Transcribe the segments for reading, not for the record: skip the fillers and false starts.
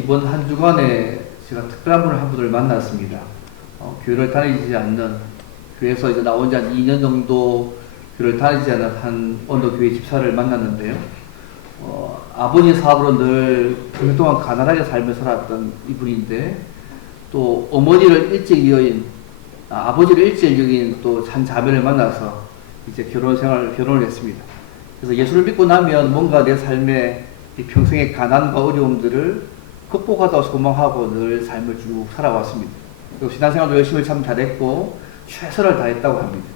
이번 한 주간에 제가 특별한 분을 한 분을 만났습니다. 교회를 다니지 않는, 교회에서 이제 나온 지 한 2년 정도 교회를 다니지 않는 한 언더교회 집사를 만났는데요. 아버지 사업으로 늘 오랫동안 가난하게 삶을 살았던 이분인데, 또 어머니를 일찍 이어인, 아버지를 일찍 이어인 또 한 자매를 만나서 이제 결혼을 했습니다. 그래서 예수를 믿고 나면 뭔가 내 삶의 이 평생의 가난과 어려움들을 극복하다 소망하고 늘 삶을 쭉 살아왔습니다. 그리고 신앙생활도 열심히 참 잘했고 최선을 다했다고 합니다.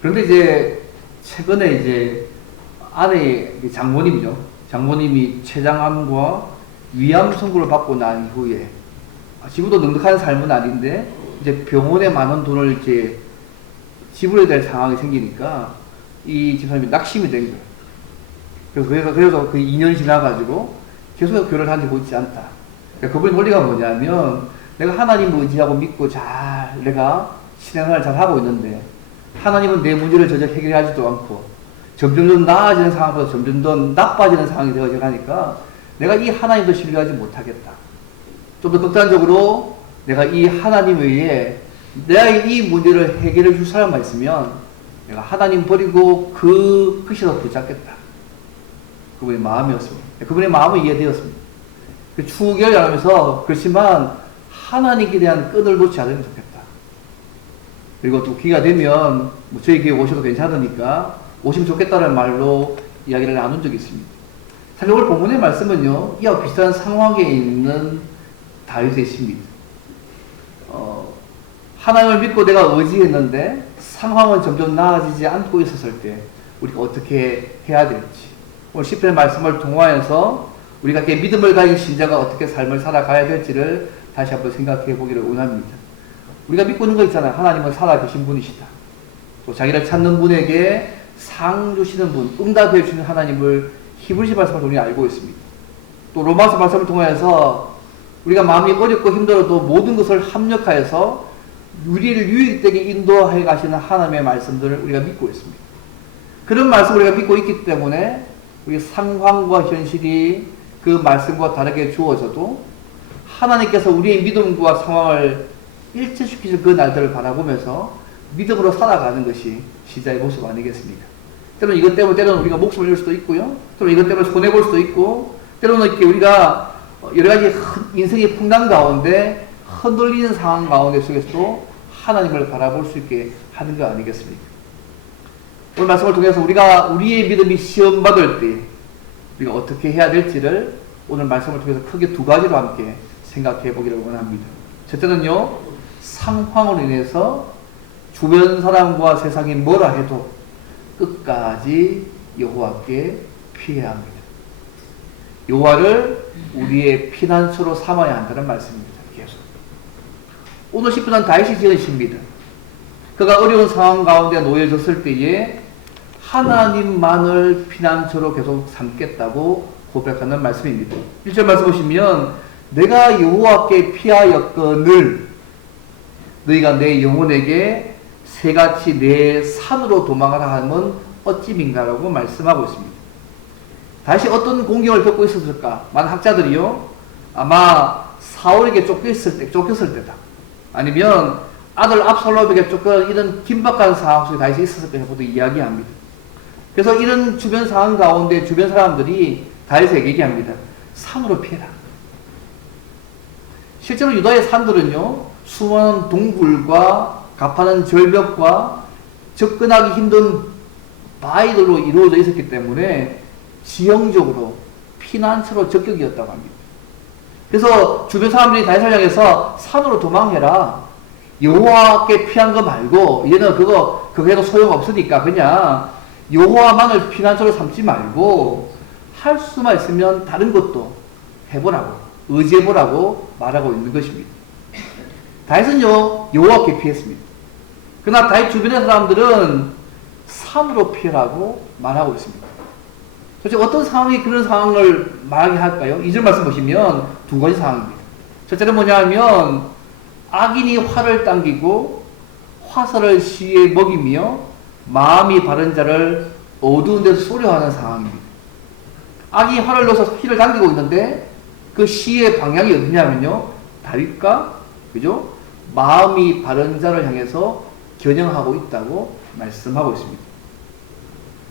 그런데 이제 최근에 이제 아내 장모님이죠. 장모님이 췌장암과 위암 선고를 받고 난 이후에 지금도 넉넉한 삶은 아닌데 이제 병원에 많은 돈을 이제 지불해야 될 상황이 생기니까 이 집사님이 낙심이 된 거예요. 그래서 그 2년이 지나가지고 계속 교회를 다니고 있지 않다. 그러니까 그분의 논리가 뭐냐면, 내가 하나님을 의지하고 믿고 내가 신앙생활을 잘 하고 있는데 하나님은 내 문제를 전혀 해결하지도 않고 점점 더 나아지는 상황보다 점점 더 나빠지는 상황이 되어져 가니까 내가 이 하나님도 신뢰하지 못하겠다. 좀 더 극단적으로 내가 이 하나님 외에 내가 이 문제를 해결해 줄 사람만 있으면 내가 하나님 버리고 그것이라도 붙잡겠다. 그분의 마음이었습니다. 그분의 마음은 이해되었습니다. 추구결 하면서 그렇지만 하나님께 대한 끈을 놓지 않으면 좋겠다. 그리고 또 기회가 되면 뭐 저희 교회 오셔도 괜찮으니까 오시면 좋겠다는 말로 이야기를 나눈 적이 있습니다. 사실 오늘 본문의 말씀은요, 이와 비슷한 상황에 있는 다윗의 시입니다. 하나님을 믿고 내가 의지했는데 상황은 점점 나아지지 않고 있었을 때 우리가 어떻게 해야 될지, 오늘 시편의 말씀을 통하여서 우리가 이렇게 믿음을 가진 신자가 어떻게 삶을 살아가야 될지를 다시 한번 생각해 보기를 원합니다. 우리가 믿고 있는 거 있잖아요. 하나님은 살아계신 분이시다. 또 자기를 찾는 분에게 상 주시는 분, 응답해 주시는 하나님을 히브리서 말씀을 통해 알고 있습니다. 또 로마서 말씀을 통해서 우리가 마음이 어렵고 힘들어도 모든 것을 합력하여서 우리를 유익되게 인도해 가시는 하나님의 말씀들을 우리가 믿고 있습니다. 그런 말씀을 우리가 믿고 있기 때문에 우리 상황과 현실이 그 말씀과 다르게 주어져도 하나님께서 우리의 믿음과 상황을 일치시키실 그 날들을 바라보면서 믿음으로 살아가는 것이 시자의 모습 아니겠습니까? 때로는 이것 때문에 우리가 목숨을 잃을 수도 있고요. 때로는 이것 때문에 손해볼 수도 있고, 때로는 이렇게 우리가 여러 가지 인생의 풍랑 가운데 흔들리는 상황 가운데 속에서도 하나님을 바라볼 수 있게 하는 거 아니겠습니까? 오늘 말씀을 통해서 우리가 우리의 믿음이 시험받을 때 우리가 어떻게 해야 될지를 오늘 말씀을 통해서 크게 두 가지로 함께 생각해 보기를 원합니다. 첫째는요, 상황으로 인해서 주변 사람과 세상이 뭐라 해도 끝까지 여호와께 피해야 합니다. 여호와를 우리의 피난처로 삼아야 한다는 말씀입니다. 계속. 오늘 10분은 다윗이 지은 시입니다. 그가 어려운 상황 가운데 놓여졌을 때에 하나님만을 피난처로 계속 삼겠다고 고백하는 말씀입니다. 1절 말씀 보시면, 내가 여호와께 피하였거늘 너희가 내 영혼에게 새같이 내 산으로 도망하라 하면 어찌민가라고 말씀하고 있습니다. 다시 어떤 공경을 겪고 있었을까? 많은 학자들이요, 아마 사울에게 쫓겼을 때다. 아니면 아들 압살롬에게 쫓겨 이런 긴박한 상황 속에 다시 있었을 때부터 이야기합니다. 그래서 이런 주변 상황 가운데 주변 사람들이 다윗에게 얘기합니다. 산으로 피해라. 실제로 유다의 산들은요, 수많은 동굴과 가파른 절벽과 접근하기 힘든 바위들로 이루어져 있었기 때문에 지형적으로 피난처로 적격이었다고 합니다. 그래서 주변 사람들이 다윗을 향해서 산으로 도망해라. 여호와께 피한 거 말고 이제는 그거 해도 소용없으니까 그냥 여호와만을 피난처로 삼지 말고 할 수만 있으면 다른 것도 해보라고, 의지해보라고 말하고 있는 것입니다. 다윗은요, 여호와께 피했습니다. 그러나 다윗 주변의 사람들은 산으로 피하라고 말하고 있습니다. 도대체 어떤 상황이 그런 상황을 말하게 할까요? 2절 말씀 보시면 두 가지 상황입니다. 첫째는 뭐냐면, 악인이 활을 당기고 화살을 시에 먹이며 마음이 바른 자를 어두운 데서 쏘려 하는 상황입니다. 악이 활을 넣어서 힐을 당기고 있는데 그 시의 방향이 어디냐면요, 다윗과 그죠? 마음이 바른 자를 향해서 겨냥하고 있다고 말씀하고 있습니다.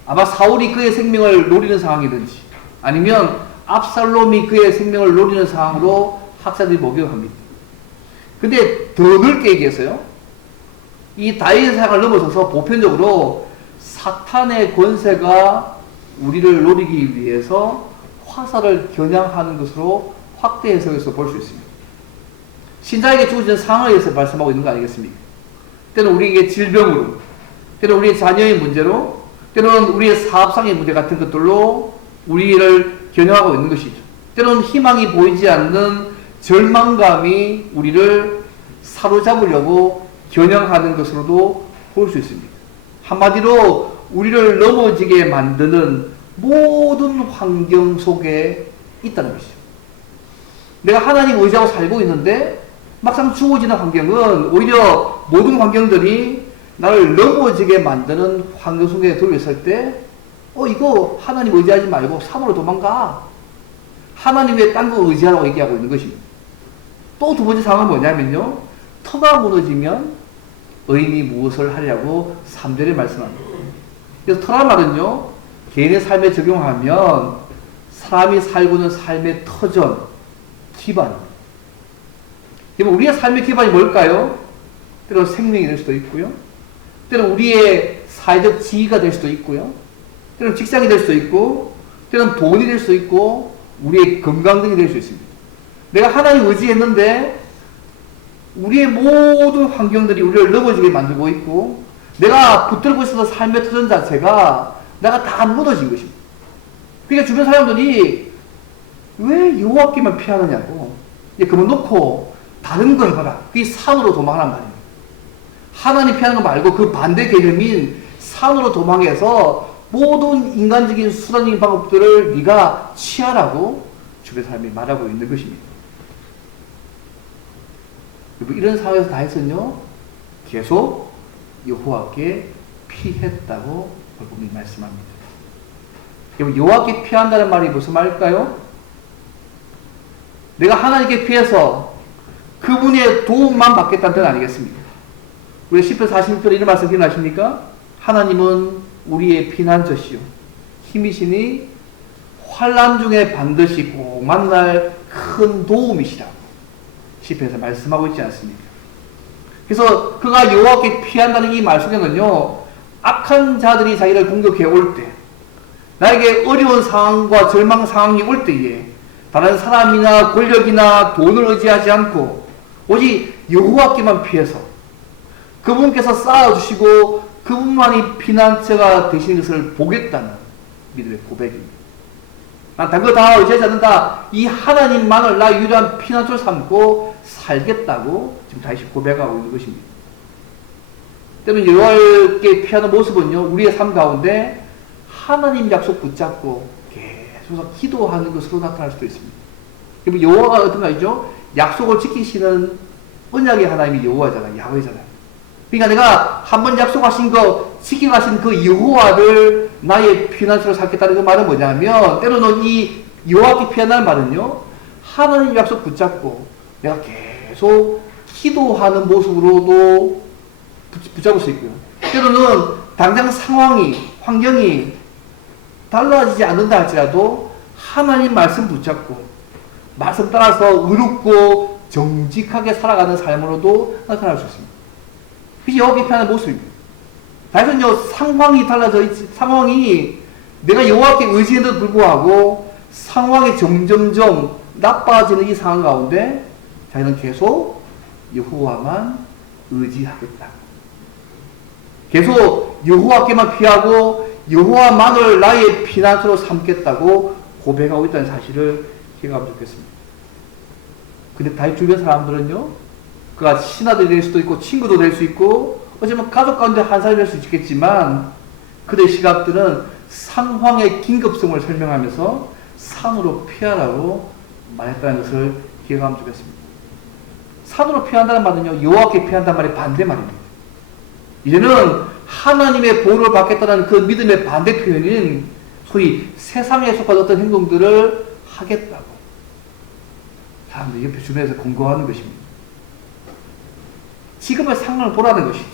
아마 사울이 그의 생명을 노리는 상황이든지 아니면 압살롬이 그의 생명을 노리는 상황으로 학자들이 목격합니다. 근데 더 넓게 얘기해서요, 이 다윗의 상황을 넘어서서 보편적으로 사탄의 권세가 우리를 노리기 위해서 화살을 겨냥하는 것으로 확대 해석해서 볼 수 있습니다. 신자에게 주어지는 상황에 대해서 말씀하고 있는 거 아니겠습니까? 때로는 우리에게 질병으로, 때로는 우리의 자녀의 문제로, 때로는 우리의 사업상의 문제 같은 것들로 우리를 겨냥하고 있는 것이죠. 때로는 희망이 보이지 않는 절망감이 우리를 사로잡으려고 겨냥하는 것으로도 볼 수 있습니다. 한마디로 우리를 넘어지게 만드는 모든 환경 속에 있다는 것이죠. 내가 하나님 의지하고 살고 있는데 막상 주어지는 환경은 오히려 모든 환경들이 나를 넘어지게 만드는 환경 속에 들어있을 때 이거 하나님 의지하지 말고 산으로 도망가. 하나님 왜 딴 거 의지하라고 얘기하고 있는 것입니다. 또 두 번째 상황은 뭐냐면요, 터가 무너지면 의인이 무엇을 하려고 3절에 말씀합니다. 그래서 터란 말은요, 개인의 삶에 적용하면 사람이 살고 있는 삶의 터전, 기반. 그러면 우리의 삶의 기반이 뭘까요? 때로는 생명이 될 수도 있고요, 때로는 우리의 사회적 지위가 될 수도 있고요, 때로는 직장이 될 수도 있고, 때로는 돈이 될 수도 있고, 우리의 건강 등이 될 수 있습니다. 내가 하나님 의지했는데 우리의 모든 환경들이 우리를 넘어지게 만들고 있고, 내가 붙들고 있어서 삶의 터전 자체가 내가 다 무너진 것입니다. 그러니까 주변 사람들이 왜 여호와께만 피하느냐고, 그만 놓고 다른 거 해봐라. 그게 산으로 도망하란 말입니다. 하나님 피하는 거 말고 그 반대 개념인 산으로 도망해서 모든 인간적인 수단적인 방법들을 네가 취하라고 주변 사람이 말하고 있는 것입니다. 이런 상황에서 다윗은요, 계속 여호와께 피했다고 본문이 말씀합니다. 여호와께 피한다는 말이 무슨 말일까요? 내가 하나님께 피해서 그분의 도움만 받겠다는 뜻 아니겠습니까? 우리 10편 46편 이런 말씀 기억나십니까? 하나님은 우리의 피난처시요 힘이시니 환난 중에 반드시 꼭 만날 큰 도움이시라고 시편에서 말씀하고 있지 않습니까? 그래서 그가 여호와께 피한다는 이 말 속에는요, 악한 자들이 자기를 공격해 올 때, 나에게 어려운 상황과 절망 상황이 올 때에 다른 사람이나 권력이나 돈을 의지하지 않고 오직 여호와께만 피해서 그분께서 쌓아주시고 그분만이 피난처가 되시는 것을 보겠다는 믿음의 고백입니다. 난 다른 거 다 의지하지 않는다. 이 하나님만을 나의 유일한 피난처를 삼고 살겠다고 지금 다시 고백하고 있는 것입니다. 때문에 여호와께 피하는 모습은요, 우리의 삶 가운데 하나님 약속 붙잡고 계속 기도하는 것으로 나타날 수도 있습니다. 그러면 여호와가 어떤 말이죠? 약속을 지키시는 언약의 하나님이 여호와잖아요. 야훼잖아요. 그러니까 내가 한번 약속하신 거 지키고 가신 그 여호와를 나의 피난처로 삼겠다는 그 말은 뭐냐면, 때로는 이 여호와께 피한다는 말은요, 하나님 약속 붙잡고 내가 계속 기도하는 모습으로도 붙잡을 수 있고요, 때로는 당장 상황이, 환경이 달라지지 않는다 할지라도 하나님 말씀 붙잡고 말씀 따라서 의롭고 정직하게 살아가는 삶으로도 나타날 수 있습니다. 그게 여호와께 피하는 모습입니다. 다윗은요, 상황이 달라져 있지, 상황이 내가 여호와께 의지했는데도 불구하고 상황이 점점점 나빠지는 이 상황 가운데 자기는 계속 여호와만 의지하겠다. 계속 여호와께만 피하고 여호와만을 나의 피난처로 삼겠다고 고백하고 있다는 사실을 기억하면 좋겠습니다. 근데 다윗 주변 사람들은요, 그가 신하들이 될 수도 있고 친구도 될 수 있고 어쩌면 가족 가운데 한 사람이 될 수 있겠지만, 그들의 시각들은 상황의 긴급성을 설명하면서 산으로 피하라고 말했다는 것을 기억하면 좋겠습니다. 산으로 피한다는 말은요, 여호와께 피한다는 말의 반대 말입니다. 이제는 하나님의 보호를 받겠다는 그 믿음의 반대 표현인 소위 세상에 속한 어떤 행동들을 하겠다고, 사람들이 옆에 주변에서 공고하는 것입니다. 지금의 상황을 보라는 것이죠.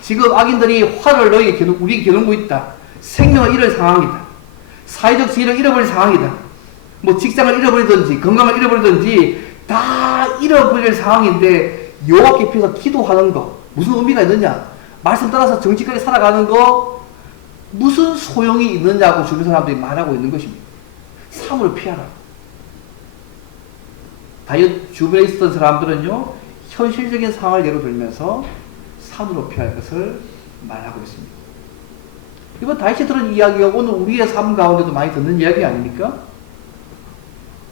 지금 악인들이 화를 너희에게 우리에게 겨누고 있다. 생명을 잃을 상황이다. 사회적 지위를 잃어버릴 상황이다. 뭐 직장을 잃어버리든지 건강을 잃어버리든지 다 잃어버릴 상황인데 여호와께 피해서 기도하는 거 무슨 의미가 있느냐? 말씀 따라서 정직하게 살아가는 거 무슨 소용이 있느냐고 주변 사람들이 말하고 있는 것입니다. 사물을 피하라. 다윗 주변에 있었던 사람들은요, 현실적인 상황을 예로 들면서 산으로 피할 것을 말하고 있습니다. 이번 다윗이 들은 이야기가 오늘 우리의 삶 가운데도 많이 듣는 이야기 아닙니까?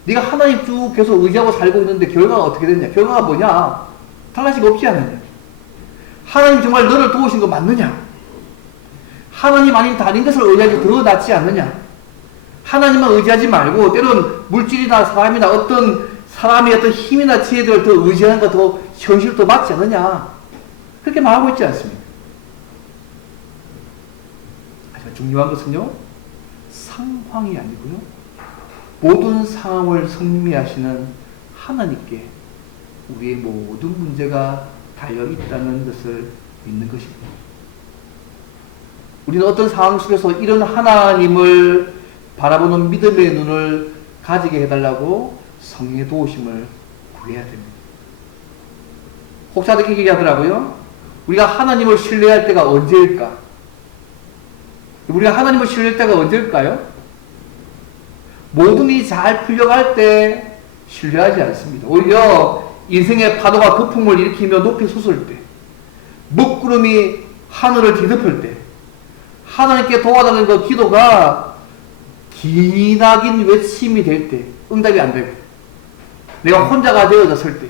네가 하나님 쭉 계속 의지하고 살고 있는데 결과가 어떻게 됐냐? 결과가 뭐냐? 달라지고 없지 않느냐? 하나님 정말 너를 도우신 거 맞느냐? 하나님 아닌 다른 것을 의지하기 더 낫지 않느냐? 하나님만 의지하지 말고 때로는 물질이나 사람이나 어떤 사람의 어떤 힘이나 지혜들을 더 의지하는 것 더 현실을 더 맞지 않느냐? 그렇게 말하고 있지 않습니까? 하지만 중요한 것은요, 상황이 아니고요, 모든 상황을 승리하시는 하나님께 우리의 모든 문제가 달려있다는 것을 믿는 것입니다. 우리는 어떤 상황 속에서 이런 하나님을 바라보는 믿음의 눈을 가지게 해달라고 성령의 도우심을 구해야 됩니다. 혹자들이 얘기하더라고요. 우리가 하나님을 신뢰할 때가 언제일까? 우리가 하나님을 신뢰할 때가 언제일까요? 모든 일이 잘 풀려갈 때 신뢰하지 않습니다. 오히려 인생의 파도가 거품을 일으키며 높이 솟을 때, 먹구름이 하늘을 뒤덮을 때, 하나님께 도와달라는 그 기도가 기나긴 외침이 될 때, 응답이 안 되고, 내가 혼자가 되어졌을 때,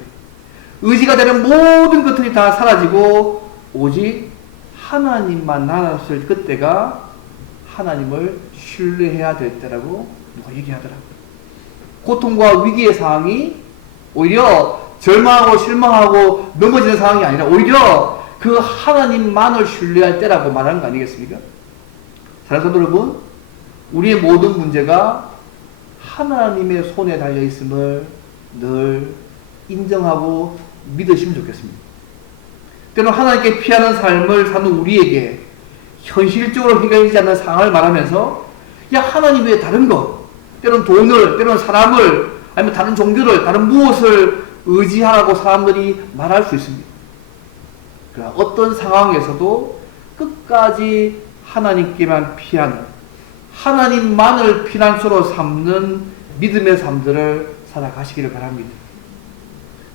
의지가 되는 모든 것들이 다 사라지고, 오직 하나님만 남았을 그때가 하나님을 신뢰해야 될 때라고 누가 얘기하더라고요. 고통과 위기의 상황이 오히려 절망하고 실망하고 넘어지는 상황이 아니라 오히려 그 하나님만을 신뢰할 때라고 말하는 거 아니겠습니까? 사랑하는 여러분, 우리의 모든 문제가 하나님의 손에 달려있음을 늘 인정하고 믿으시면 좋겠습니다. 때로는 하나님께 피하는 삶을 사는 우리에게 현실적으로 해결되지 않는 상황을 말하면서 야, 하나님 외에 다른 것, 때로는 돈을, 때로는 사람을, 아니면 다른 종교를, 다른 무엇을 의지하라고 사람들이 말할 수 있습니다. 그러나 어떤 상황에서도 끝까지 하나님께만 피하는, 하나님만을 피난처로 삼는 믿음의 삶들을 살아가시기를 바랍니다.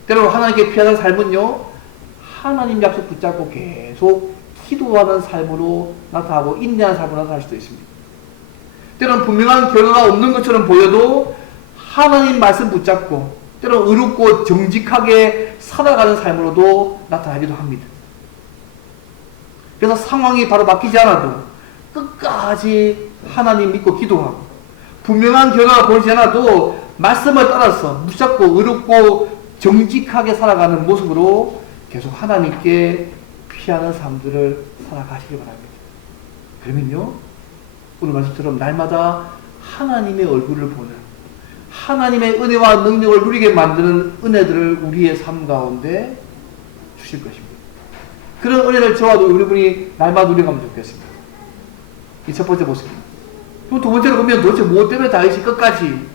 때로는 하나님께 피하는 삶은요, 하나님 약속 붙잡고 계속 기도하는 삶으로 나타나고 인내하는 삶으로 나타날 수도 있습니다. 때로는 분명한 결과가 없는 것처럼 보여도 하나님 말씀 붙잡고 때로는 의롭고 정직하게 살아가는 삶으로도 나타나기도 합니다. 그래서 상황이 바로 바뀌지 않아도 끝까지 하나님 믿고 기도하고 분명한 결과가 보이지 않아도 말씀을 따라서 붙잡고 의롭고 정직하게 살아가는 모습으로 계속 하나님께 피하는 삶들을 살아가시기 바랍니다. 그러면요, 오늘 말씀처럼 날마다 하나님의 얼굴을 보는, 하나님의 은혜와 능력을 누리게 만드는 은혜들을 우리의 삶 가운데 주실 것입니다. 그런 은혜를 저와도 여러분이 날마다 누려가면 좋겠습니다. 이 첫 번째 모습입니다. 그럼 두 번째로 보면 도대체 무엇 때문에 다윗이 끝까지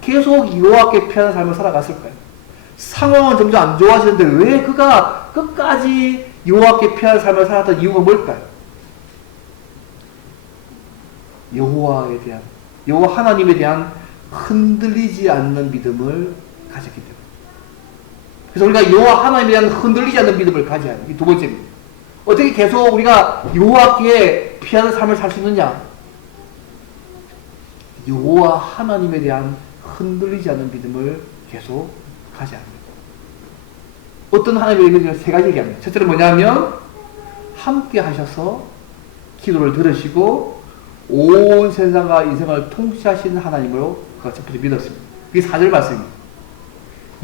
계속 여호와께 피하는 삶을 살아갔을까요? 상황은 점점 안 좋아지는데 왜 그가 끝까지 여호와께 피하는 삶을 살았던 이유가 뭘까요? 여호와에 대한, 여호와 하나님에 대한 흔들리지 않는 믿음을 가졌기 때문에. 그래서 우리가 여호와 하나님에 대한 흔들리지 않는 믿음을 가져야 합니다. 이 두 번째입니다. 어떻게 계속 우리가 여호와께 피하는 삶을 살 수 있느냐? 여호와 하나님에 대한 흔들리지 않는 믿음을 계속 가져야 합니다. 어떤 하나님의 믿음을 세 가지 얘기합니다. 첫째는 뭐냐면 함께 하셔서 기도를 들으시고 온 세상과 인생을 통치하시는 하나님으로 그가 첫 번째 믿었습니다. 그게 4절 말씀입니다.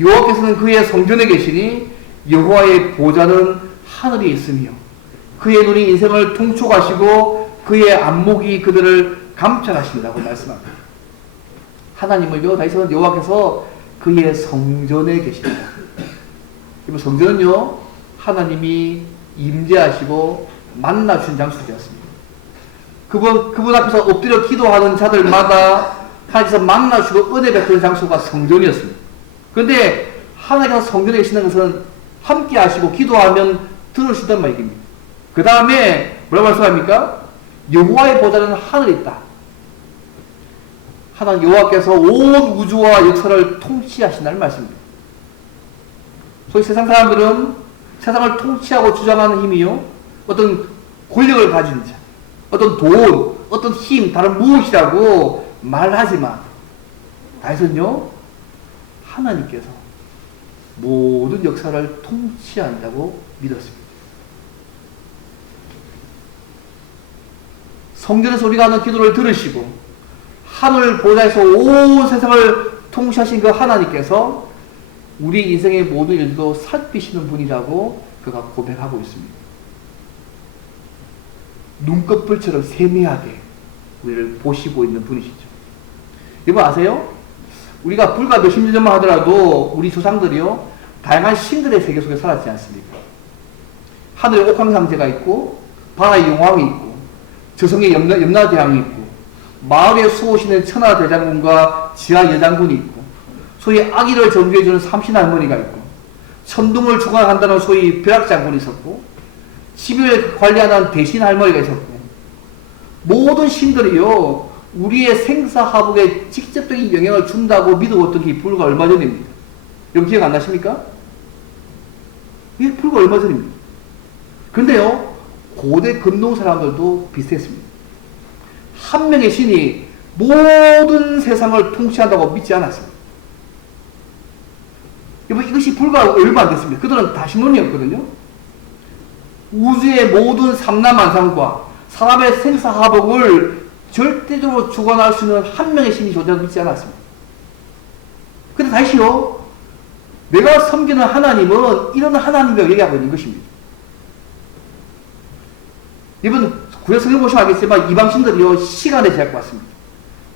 여호와께서는 그의 성전에 계시니 여호와의 보좌는 하늘에 있으며 그의 눈이 인생을 통촉하시고 그의 안목이 그들을 감찰하신다고 말씀합니다. 하나님을요, 다윗은 여호와께서 그의 성전에 계십니다. 이 성전은요, 하나님이 임재하시고 만나주신 장소가 되었습니다. 그분 앞에서 엎드려 기도하는 자들마다 하나님께서 만나주고 은혜 베푸는 장소가 성전이었습니다. 그런데 하나님께서 성전에 계시는 것은 함께 하시고 기도하면 들으시던 말입니다. 그 다음에 뭐라고 말씀합니까? 여호와의 보좌는 하늘에 있다. 하나님 여호와께서 온 우주와 역사를 통치하신다는 말씀입니다. 소위 세상 사람들은 세상을 통치하고 주장하는 힘이요, 어떤 권력을 가진 자, 어떤 돈, 어떤 힘, 다른 무엇이라고 말하지만 다윗은요, 하나님께서 모든 역사를 통치한다고 믿었습니다. 성전에서 우리가 하는 기도를 들으시고 하늘 보좌에서 온 세상을 통치하신 그 하나님께서 우리 인생의 모든 일도 살피시는 분이라고 그가 고백하고 있습니다. 눈꺼풀처럼 세밀하게 우리를 보시고 있는 분이시죠. 여러분 아세요? 우리가 불과 몇십 년 전만 하더라도 우리 조상들이요, 다양한 신들의 세계 속에 살았지 않습니까? 하늘에 옥황상제가 있고 바다에 용왕이 있고 저성에 염라대왕이 있고 마을에 수호시는 천하대장군과 지하여장군이 있고 소위 아기를 전주해주는 삼신할머니가 있고 천둥을 주관한다는 소위 벼락장군이 있었고 집을 관리하는 대신할머니가 있었고 모든 신들이요, 우리의 생사화복에 직접적인 영향을 준다고 믿어왔던 게 불과 얼마 전입니다. 여러분 기억 안 나십니까? 이게 불과 얼마 전입니다. 그런데요, 고대 근동 사람들도 비슷했습니다. 한 명의 신이 모든 세상을 통치한다고 믿지 않았습니다. 여러분 이것이 불과 얼마 안 됐습니다. 그들은 다신론이었거든요. 우주의 모든 삼라만상과 사람의 생사화복을 절대적으로 주관할 수 있는 한 명의 신이 존재한다고 믿지 않았습니다. 근데 다시요, 내가 섬기는 하나님은 이런 하나님이라고 얘기하고 있는 것입니다. 이번 구약성경 보시면 알겠지만 이방신들이요, 시간에 제약받습니다.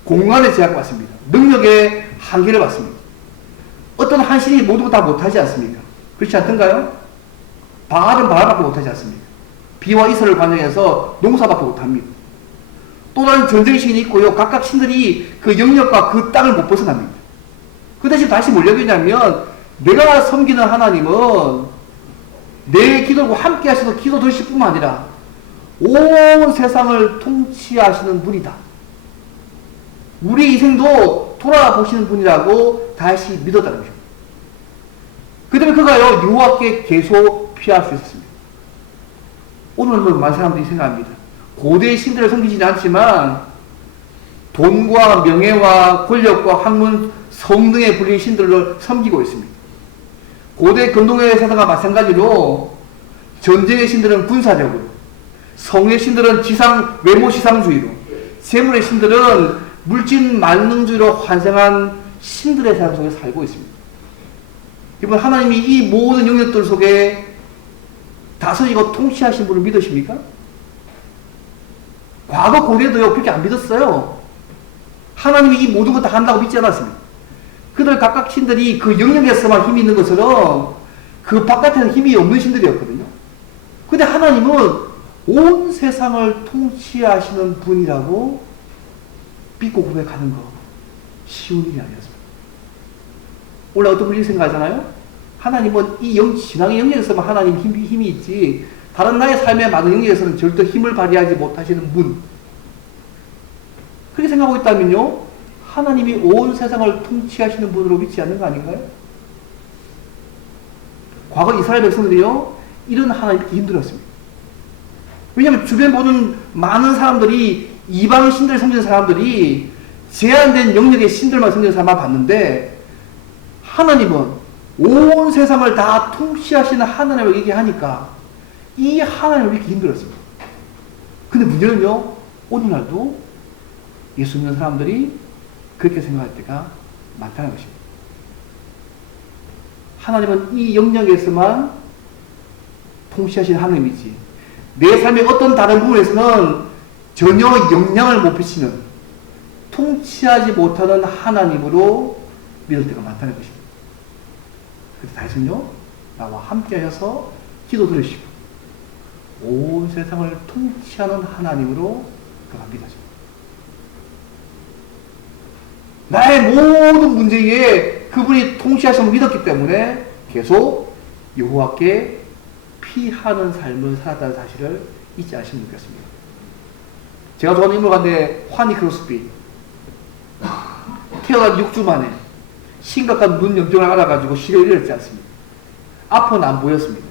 공간에 제약받습니다. 능력의 한계를 받습니다. 어떤 한 신이 모든 것 다 못하지 않습니까? 그렇지 않던가요? 바알은 바알밖에 못하지 않습니까? 비와 이슬을 관장해서 농사밖에 못합니다. 또 다른 전쟁신이 있고요, 각각 신들이 그 영역과 그 땅을 못 벗어납니다. 그 대신 다시 뭘 얘기냐면 내가 섬기는 하나님은 내 기도를 함께 하셔서 기도 들으실 뿐만 아니라 온 세상을 통치하시는 분이다. 우리 인생도 돌아보시는 분이라고 다시 믿었다는 것입니다. 그 다음에 그가요, 여호와께 계속 피할 수 있었습니다. 오늘은 많은 사람들이 생각합니다. 고대의 신들을 섬기지는 않지만 돈과 명예와 권력과 학문, 성능에 불린 신들을 섬기고 있습니다. 고대 근동의 세상과 마찬가지로 전쟁의 신들은 군사력으로, 성의 신들은 외모 지상주의로, 재물의 신들은 물질 만능주의로 환생한 신들의 세상 속에 살고 있습니다. 이번 하나님이 이 모든 영역들 속에 다스리고 통치하신 분을 믿으십니까? 과거 고대도요, 그렇게 안 믿었어요. 하나님이 이 모든 것 다 한다고 믿지 않았습니다. 그들 각각 신들이 그 영역에서만 힘이 있는 것처럼 그 바깥에는 힘이 없는 신들이었거든요. 근데 하나님은 온 세상을 통치하시는 분이라고 믿고 고백하는 거 쉬운 일이 아니었습니다. 원래 어떤 분이 생각하잖아요. 하나님은 이 신앙의 영역에서만 하나님 힘이 있지 다른 나의 삶의 많은 영역에서는 절대 힘을 발휘하지 못하시는 분. 그렇게 생각하고 있다면요, 하나님이 온 세상을 통치하시는 분으로 믿지 않는 거 아닌가요? 과거 이스라엘 백성들이요, 이런 하나님께 힘들었습니다. 왜냐하면 주변 보는 많은 사람들이 이방 신들 섬기는 사람들이 제한된 영역의 신들만 섬기는 사람만 봤는데 하나님은 온 세상을 다 통치하시는 하나님을 얘기하니까 이 하나님을 믿기 힘들었습니다. 근데 문제는요, 오늘날도 예수 믿는 사람들이 그렇게 생각할 때가 많다는 것입니다. 하나님은 이 영역에서만 통치하시는 하나님이지 내 삶의 어떤 다른 부분에서는 전혀 영향을 못 미치는 통치하지 못하는 하나님으로 믿을 때가 많다는 것입니다. 그래서 다윗은요, 나와 함께 하셔서 기도 들으시고 온 세상을 통치하는 하나님으로 그가 믿어집니다. 나의 모든 문제에 그분이 통치하심을 믿었기 때문에 계속 여호와께 피하는 삶을 살았다는 사실을 잊지 않으시면 좋겠습니다. 제가 좋아하는 인물 가운데 환희 크로스비, 태어난 6주 만에 심각한 눈 염증을 알아가지고 실에 이르렀지 않습니까? 앞은 안 보였습니다.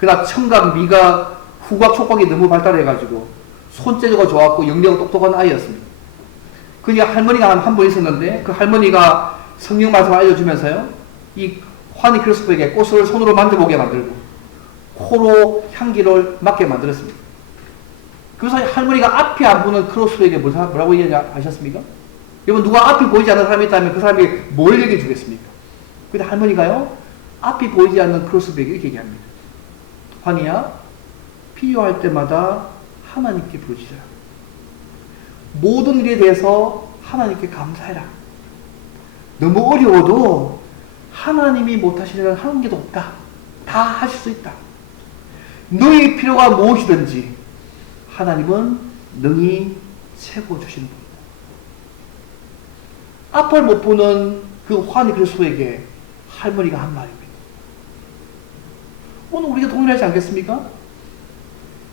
그러나 청각, 미각, 후각, 촉각이 너무 발달해가지고 손재주가 좋았고 영리하고 똑똑한 아이였습니다. 그러니까 할머니가 한 분 있었는데 그 할머니가 성경 말씀을 알려주면서요, 이 환희 크로스비에게 꽃을 손으로 만져보게 만들고 코로 향기를 맡게 만들었습니다. 그래서 할머니가 앞이 안 보는 크로스비에게 뭐라고 얘기하냐 아셨습니까? 여러분, 누가 앞이 보이지 않는 사람이 있다면 그 사람이 뭘 얘기해 주겠습니까? 근데 할머니가요, 앞이 보이지 않는 크로스비에게 이렇게 얘기합니다. 환희야, 필요할 때마다 하나님께 부르짖어라. 모든 일에 대해서 하나님께 감사해라. 너무 어려워도 하나님이 못하시는 건 하는 게도 없다. 다 하실 수 있다. 너의 필요가 무엇이든지 하나님은 능히 채워 주시는 겁니다. 앞을 못 보는 그 환희 크로스비에게 할머니가 한 말입니다. 오늘 우리가 동일하지 않겠습니까?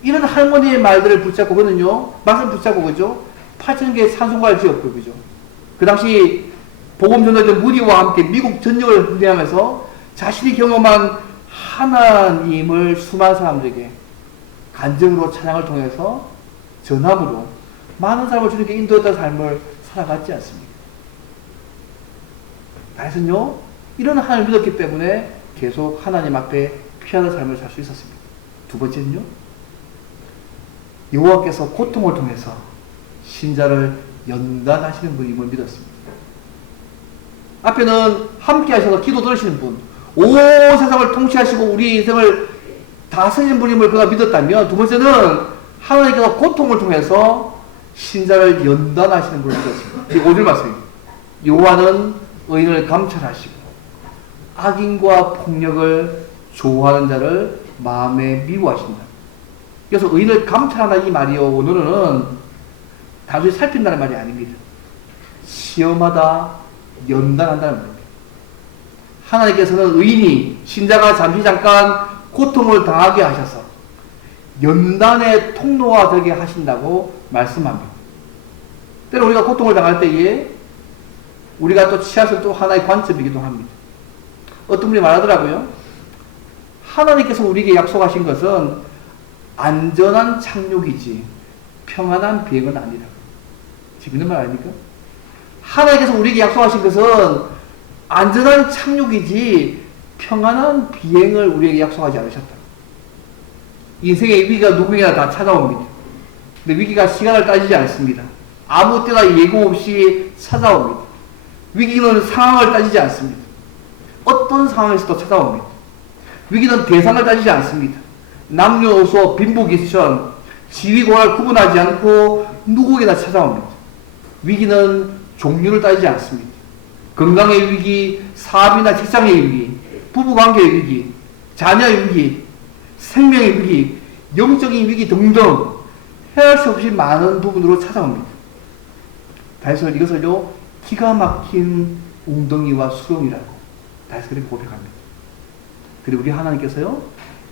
이런 할머니의 말들을 붙잡고, 그는요, 말씀 붙잡고, 그죠? 8,000개의 찬송가를 지었고, 그죠? 그 당시 복음 전도자 무디와 함께 미국 전역을 hun대하면서 자신이 경험한 하나님을 수많은 사람들에게 간증으로 찬양을 통해서 전함으로 많은 사람을 주님께 인도했던 삶을 살아갔지 않습니까? 다윗은요, 이런 하나님을 믿었기 때문에 계속 하나님 앞에 피하는 삶을 살 수 있었습니다. 두 번째는요, 여호와께서 고통을 통해서 신자를 연단하시는 분임을 믿었습니다. 앞에는 함께 하셔서 기도 들으시는 분, 온 세상을 통치하시고 우리의 인생을 다스리는 분임을 그가 믿었다면, 두 번째는 하나님께서 고통을 통해서 신자를 연단하시는 분을 믿었습니다. 이 5절 말씀입니다. 여호와는 의인을 감찰하시고 악인과 폭력을 좋아하는 자를 마음에 미워하신다. 그래서 의인을 감찰하다 이 말이요, 오늘은 단순히 살핀다는 말이 아닙니다. 시험하다, 연단한다는 말입니다. 하나님께서는 의인이, 신자가 잠깐 고통을 당하게 하셔서 연단의 통로가 되게 하신다고 말씀합니다. 때로 우리가 고통을 당할 때에 우리가 또 취하실 또 하나의 관점이기도 합니다. 어떤 분이 말하더라고요. 하나님께서 우리에게 약속하신 것은 안전한 착륙이지 평안한 비행은 아니라. 재밌는 말 아닙니까? 하나님께서 우리에게 약속하신 것은 안전한 착륙이지 평안한 비행을 우리에게 약속하지 않으셨다. 인생의 위기가 누구에게나 다 찾아옵니다. 근데 위기가 시간을 따지지 않습니다. 아무 때나 예고 없이 찾아옵니다. 위기는 상황을 따지지 않습니다. 어떤 상황에서도 찾아옵니다. 위기는 대상을 따지지 않습니다. 남녀노소, 빈부귀천, 지위고하를 구분하지 않고 누구에게나 찾아옵니다. 위기는 종류를 따지지 않습니다. 건강의 위기, 사업이나 직장의 위기, 부부관계의 위기, 자녀의 위기, 생명의 위기, 영적인 위기 등등 헤아릴 수 없이 많은 부분으로 찾아옵니다. 다윗은 이것을요, 기가 막힌 웅덩이와 수렁이라고 다윗은 그렇게 고백합니다. 그리고 우리 하나님께서요,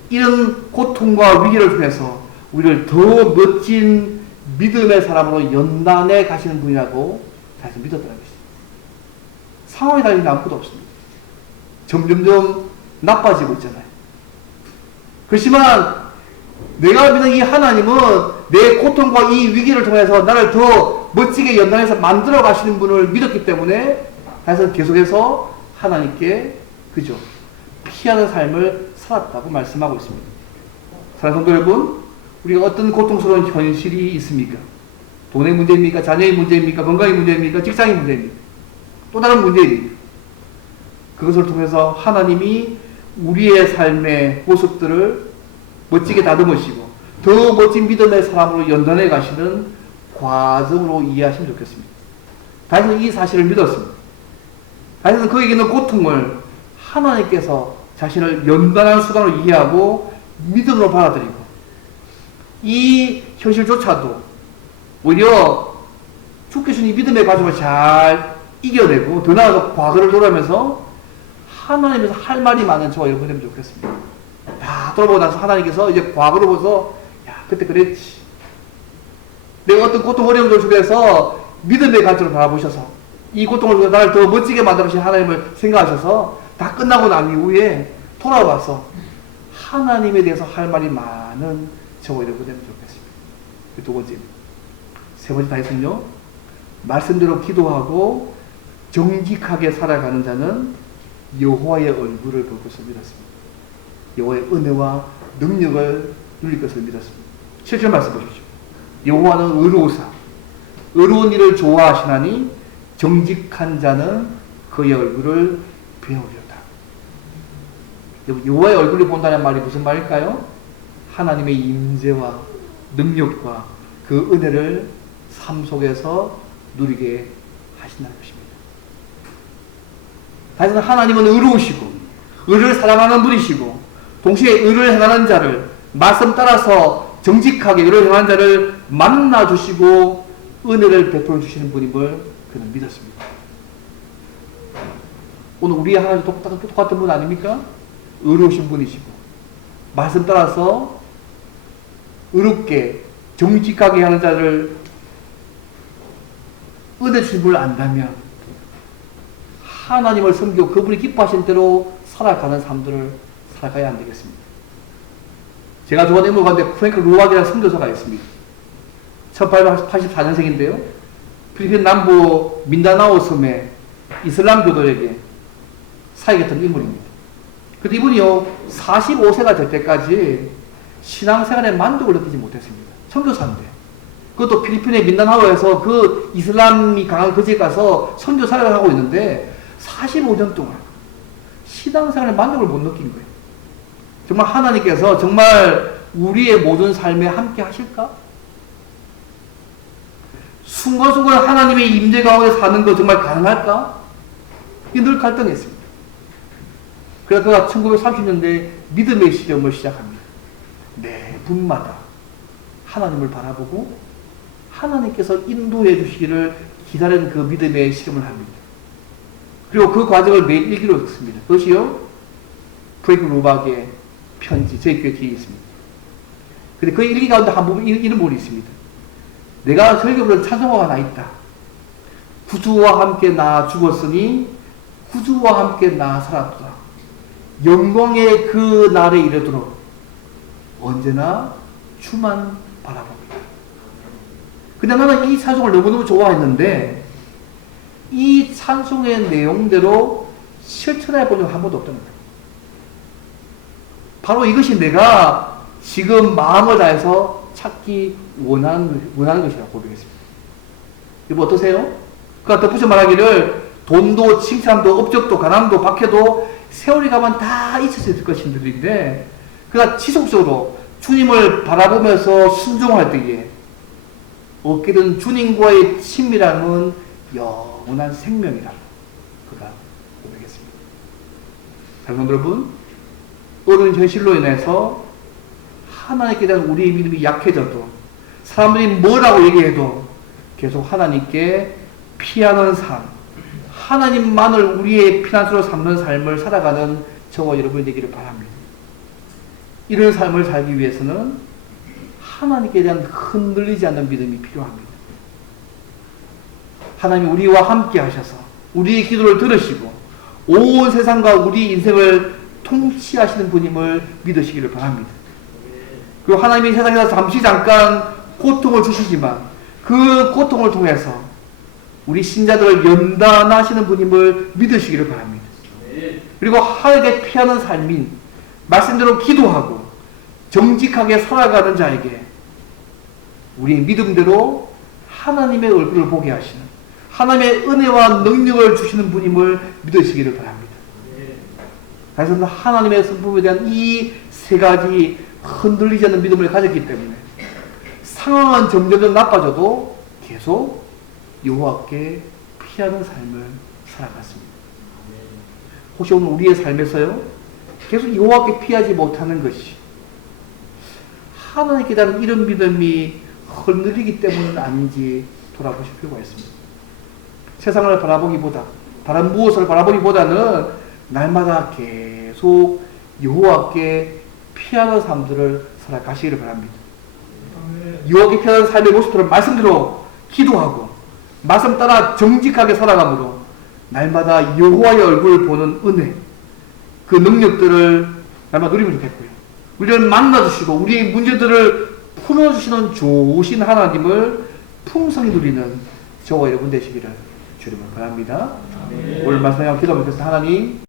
이런 고통과 위기를 통해서 우리를 더 멋진 믿음의 사람으로 연단해 가시는 분이라고 다윗은 믿었다는 것입니다. 상황이 달리는 게 아무것도 없습니다. 점점점 나빠지고 있잖아요. 그렇지만 내가 믿는 이 하나님은 내 고통과 이 위기를 통해서 나를 더 멋지게 연단해서 만들어 가시는 분을 믿었기 때문에 다윗은 계속해서 하나님께, 그죠, 피하는 삶을 살았다고 말씀하고 있습니다. 사랑하는 성도 여러분, 우리가 어떤 고통스러운 현실이 있습니까? 돈의 문제입니까? 자녀의 문제입니까? 건강의 문제입니까? 직장의 문제입니까? 또 다른 문제입니까? 그것을 통해서 하나님이 우리의 삶의 모습들을 멋지게 다듬으시고 더 멋진 믿음의 사람으로 연단해 가시는 과정으로 이해하시면 좋겠습니다. 다윗은 이 사실을 믿었습니다. 그래서 그에게 있는 고통을 하나님께서 자신을 연단하는 수단으로 이해하고 믿음으로 받아들이고, 이 현실조차도 오히려 주께 주신 이 믿음의 과정을 잘 이겨내고, 더 나아가서 과거를 돌아오면서 하나님께서 할 말이 많은 저와 여러분 되면 좋겠습니다. 다 돌아보고 나서 하나님께서 이제 과거로 보서, 야, 그때 그랬지. 내가 어떤 고통 어려움을 속에서 믿음의 관점으로 바라보셔서 이 고통을 통해서 나를 더 멋지게 만들어주신 하나님을 생각하셔서 다 끝나고 난 이후에 돌아와서 하나님에 대해서 할 말이 많은 저와 여러분 되면 좋겠습니다. 두 번째, 세 번째 다윗은요, 말씀대로 기도하고 정직하게 살아가는 자는 여호와의 얼굴을 볼 것을 믿었습니다. 여호와의 은혜와 능력을 누릴 것을 믿었습니다. 7절 말씀 보십시오. 여호와는 의로우사 의로운 일을 좋아하시나니 정직한 자는 그의 얼굴을 배우려다. 여호와의 얼굴을 본다는 말이 무슨 말일까요? 하나님의 임재와 능력과 그 은혜를 삶 속에서 누리게 하신다는 것입니다. 다시 하나님은 의로우시고 의를 사랑하는 분이시고, 동시에 의를 행하는 자를 말씀 따라서 정직하게 의를 행하는 자를 만나주시고 은혜를 베풀어 주시는 분임을 그는 믿었습니다. 오늘 우리 하나님 똑같은 분 아닙니까? 의로우신 분이시고 말씀 따라서 의롭게 정직하게 하는 자를 은혜 주신 분을 안다면 하나님을 섬기고 그분이 기뻐하신 대로 살아가는 삶들을 살아가야 안 되겠습니다. 제가 좋아하는 인물 가운데 프랭크 루악이라는 선교사가 있습니다. 1884년생인데요. 필리핀 남부 민다나오 섬의 이슬람교도에게 사역했던 인물입니다. 근데 이분이요, 45세가 될 때까지 신앙생활에 만족을 느끼지 못했습니다. 선교사인데. 그것도 필리핀의 민다나오에서 그 이슬람이 강한 그 지에 가서 선교 사역을 하고 있는데 45년 동안 신앙생활에 만족을 못 느낀 거예요. 정말 하나님께서 정말 우리의 모든 삶에 함께 하실까? 순간순간 하나님의 임재 가운데 사는 거 정말 가능할까? 이게 늘 갈등했습니다. 그래서 그가 1930년대에 믿음의 시험을 시작합니다. 매 분마다 하나님을 바라보고 하나님께서 인도해 주시기를 기다리는 그 믿음의 시험을 합니다. 그리고 그 과정을 매일 일기로 썼습니다. 그것이요, 프랭크 루박의 편지, 저희 교회 뒤에 있습니다. 근데 그 일기 가운데 한 부분, 이런 부분이 있습니다. 내가 설교 부른 찬송가가 하나 있다. 구주와 함께 나 죽었으니 구주와 함께 나 살았다. 영광의 그 날에 이르도록 언제나 주만 바라봅니다. 근데 나는 이 찬송을 너무너무 좋아했는데 이 찬송의 내용대로 실천해 본 적 한 번도 없다는 거예요. 바로 이것이 내가 지금 마음을 다해서 찾기 원하는 것이라고 고백했습니다. 여러분 어떠세요? 그가 덧붙여 말하기를 돈도 칭찬도 업적도 가난도 박해도 세월이 가면 다 잊혀질 것인 분들인데 그가 지속적으로 주님을 바라보면서 순종할 때에 얻게 된 주님과의 친밀함은 영원한 생명이라고 그가 고백했습니다. 사랑하는 여러분, 어느 현실로 인해서 하나님께 대한 우리의 믿음이 약해져도 사람들이 뭐라고 얘기해도 계속 하나님께 피하는 삶, 하나님만을 우리의 피난처로 삼는 삶을 살아가는 저와 여러분이 되기를 바랍니다. 이런 삶을 살기 위해서는 하나님께 대한 흔들리지 않는 믿음이 필요합니다. 하나님이 우리와 함께 하셔서 우리의 기도를 들으시고 온 세상과 우리 인생을 통치하시는 분임을 믿으시기를 바랍니다. 그리고 하나님이 세상에서 잠깐 고통을 주시지만 그 고통을 통해서 우리 신자들을 연단하시는 분임을 믿으시기를 바랍니다. 그리고 하나님께 피하는 삶인 말씀대로 기도하고 정직하게 살아가는 자에게 우리 믿음대로 하나님의 얼굴을 보게 하시는 하나님의 은혜와 능력을 주시는 분임을 믿으시기를 바랍니다. 그래서 하나님의 성품에 대한 이 세 가지 흔들리지 않는 믿음을 가졌기 때문에 상황은 점점 나빠져도 계속 여호와께 피하는 삶을 살아갔습니다. 혹시 오늘 우리의 삶에서요, 계속 여호와께 피하지 못하는 것이 하나님께 대한 이런 믿음이 흔들리기 때문은 아닌지 돌아보실 필요가 있습니다. 세상을 바라보기보다, 다른 무엇을 바라보기보다는 날마다 계속 여호와께 피하는 삶들을 살아가시기를 바랍니다. 여호와께 피하는 삶의 모습들을 말씀대로 기도하고 말씀 따라 정직하게 살아감으로 날마다 여호와의 얼굴을 보는 은혜, 그 능력들을 날마다 누리면 좋겠고요. 우리를 만나주시고 우리의 문제들을 풀어주시는 좋으신 하나님을 풍성히 누리는 저와 여러분 되시기를 주님을 바랍니다. 오늘 말씀에 기도하겠습니다. 하나님,